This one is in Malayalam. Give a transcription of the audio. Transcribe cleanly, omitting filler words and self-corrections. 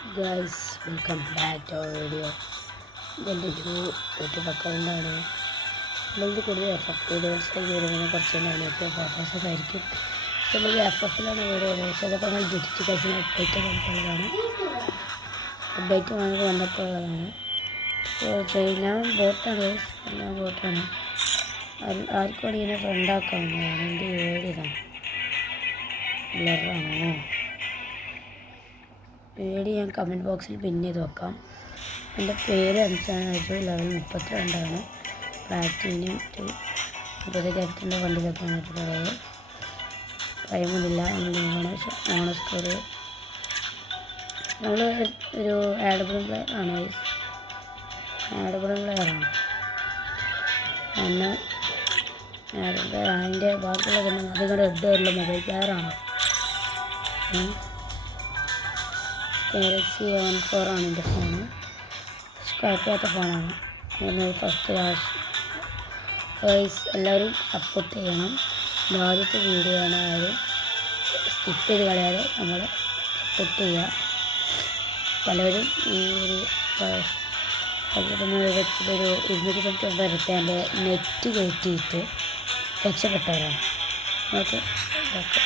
Guys welcome back to our video. ഇതെൻ്റെ ഒരു യൂട്യൂബ് അക്കൗണ്ടാണ്. നമ്മളിത് കൂടുതൽ FF വീഡിയോസൊക്കെ വരുമ്പോൾ കുറച്ച് അതിനകത്ത് ഫോട്ടോസൊക്കെ ആയിരിക്കും. നമ്മൾ FFലാണ് വീഡിയോ പക്ഷേ അതൊക്കെ നമ്മൾ ഡിജിറ്റ് കളിക്കുന്ന അപ്ഡേറ്റ് വന്നിട്ടുള്ളതാണ്. അപ്ഡേറ്റ് വന്നിട്ടുള്ളതാണ്. ഞാൻ ബോട്ടാണ് ഗൈസ്, എല്ലാം ബോട്ടാണ്. ആർക്കും ഇങ്ങനെ ഫ്രണ്ടാക്കാവുന്നതാണ്. എൻ്റെ ഏടിയതാണ് ബ്ലറാണോ പേടി ഞാൻ കമൻറ്റ് ബോക്സിൽ പിന്നെ ചെയ്ത് വെക്കാം. എൻ്റെ പേര് അൻസാണ്. ലെവൽ 32 പ്ലാറ്റിനം 30,000 വണ്ടിയിലൊക്കെ വന്നിട്ടുള്ളത്. ടൈമൊന്നുമില്ല. നമ്മൾ സ്കോർ നമ്മൾ ഒരു ആഡബിളും പ്ലെയർ ആണ്. ആഡബിളും പ്ലെയറാണ് എന്നാൽ ആഡബിൾ പ്ലെയർ ആണ്. അതിൻ്റെ ബാക്കിയുള്ള അധികം റെഡ് ആയിട്ടുള്ള മൊബൈൽ പ്ലെയറാണ്. ഗാലക്സി A14 ആണ് എൻ്റെ ഫോണ്. കുഴപ്പമില്ലാത്ത ഫോണാണ്. അങ്ങനെ ഫസ്റ്റ് ഗൈസ് എല്ലാവരും സപ്പോർട്ട് ചെയ്യണം. ആദ്യത്തെ വീഡിയോ ആണ്. ആരും സ്കിപ്പ് ചെയ്ത് കളയാതെ നമ്മൾ സപ്പോർട്ട് ചെയ്യുക. പലരും ഈ ഒരു 299 വരത്തെ എൻ്റെ നെറ്റ് കയറ്റിയിട്ട് രക്ഷപ്പെട്ടവരാണ്. നമുക്ക് ഇതൊക്കെ